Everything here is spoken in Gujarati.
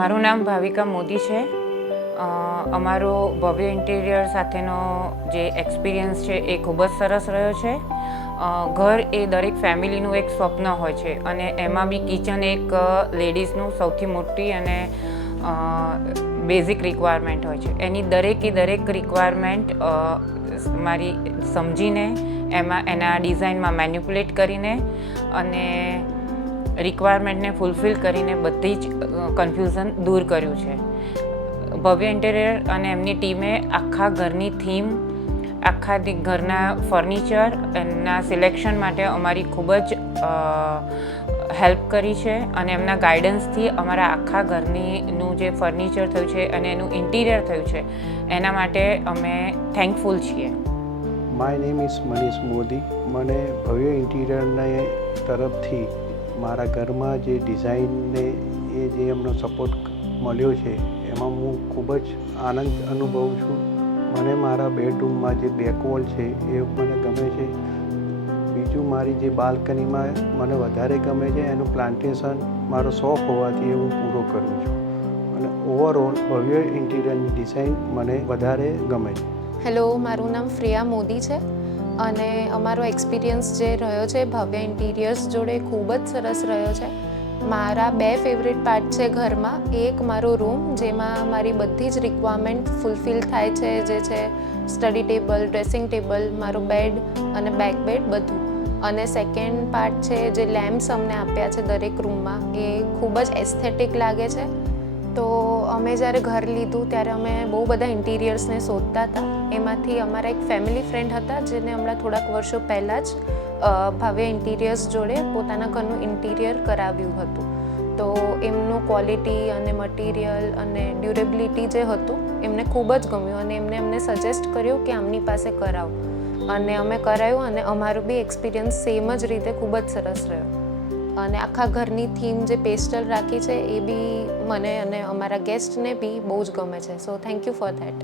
મારું નામ ભાવિકા મોદી છે. અમારો ભવ્ય ઇન્ટિરિયર સાથેનો જે એક્સપિરિયન્સ છે એ ખૂબ જ સરસ રહ્યો છે. ઘર એ દરેક ફેમિલીનું એક સ્વપ્ન હોય છે અને એમાં બી કિચન એક લેડીઝનું સૌથી મોટી અને બેઝિક રિક્વાયરમેન્ટ હોય છે. એની દરેક રિક્વાયરમેન્ટ મારી સમજીને એના ડિઝાઇનમાં મેન્યુપ્યુલેટ કરીને અને રિક્વાયરમેન્ટને ફૂલફિલ કરીને બધી જ કન્ફ્યુઝન દૂર કર્યું છે. ભવ્ય ઇન્ટિરિયર અને એમની ટીમે આખા ઘરની થીમ, આખા ઘરના ફર્નિચર એના સિલેક્શન માટે અમારી ખૂબ જ હેલ્પ કરી છે અને એમના ગાઈડન્સથી અમારા આખા ઘરનું જે ફર્નિચર થયું છે અને એનું ઇન્ટિરિયર થયું છે એના માટે અમે થેન્કફુલ છીએ. My name is Manish Modi. મને ભવ્ય ઇન્ટિરિયરના તરફથી મારા ઘરમાં જે ડિઝાઇનને એ જે એમનો સપોર્ટ મળ્યો છે એમાં હું ખૂબ જ આનંદ અનુભવું છું. મને મારા બેડરૂમમાં જે બેકવોલ છે એ મને ગમે છે. બીજું મારી જે બાલ્કનીમાં મને વધારે ગમે છે એનું પ્લાન્ટેશન મારો શોખ હોવાથી એ હું પૂરો કરું છું અને ઓવરઓલ ભવ્ય ઇન્ટિરિયરની ડિઝાઇન મને વધારે ગમે છે. હેલો, મારું નામ પ્રિયા મોદી છે અને અમારો એક્સપિરિયન્સ જે રહ્યો છે ભવ્ય ઇન્ટિરિયર્સ જોડે ખૂબ જ સરસ રહ્યો છે. મારા 2 ફેવરેટ પાર્ટ છે ઘરમાં. એક મારો રૂમ જેમાં મારી બધી જ રિક્વાયરમેન્ટ ફૂલફિલ થાય છે, જે છે સ્ટડી ટેબલ, ડ્રેસિંગ ટેબલ, મારો બેડ અને બેક બેડ બધું. અને સેકન્ડ પાર્ટ છે જે લેમ્પ્સ અમને આપ્યા છે દરેક રૂમમાં, એ ખૂબ જ એસ્થેટિક લાગે છે. તો અમે જ્યારે ઘર લીધું ત્યારે અમે બહુ બધા ઇન્ટિરિયર્સને શોધતા હતા. એમાંથી અમારા એક ફેમિલી ફ્રેન્ડ હતા જેને હમણાં થોડાક વર્ષો પહેલાં જ ભવ્ય ઇન્ટિરિયર્સ જોડે પોતાના ઘરનું ઇન્ટિરિયર કરાવ્યું હતું. તો એમનું ક્વોલિટી અને મટીરિયલ અને ડ્યુરેબિલિટી જે હતું એમને ખૂબ જ ગમ્યું અને એમને અમને સજેસ્ટ કર્યું કે આમની પાસે કરાવો અને અમે કરાવ્યું અને અમારું બી એક્સપિરિયન્સ સેમ જ રીતે ખૂબ જ સરસ રહ્યો. અને આખા ઘરની થીમ જે પેસ્ટલ રાખી છે એ બી મને અને અમારા ગેસ્ટને બી બહુ જ ગમે છે. So thank you for that.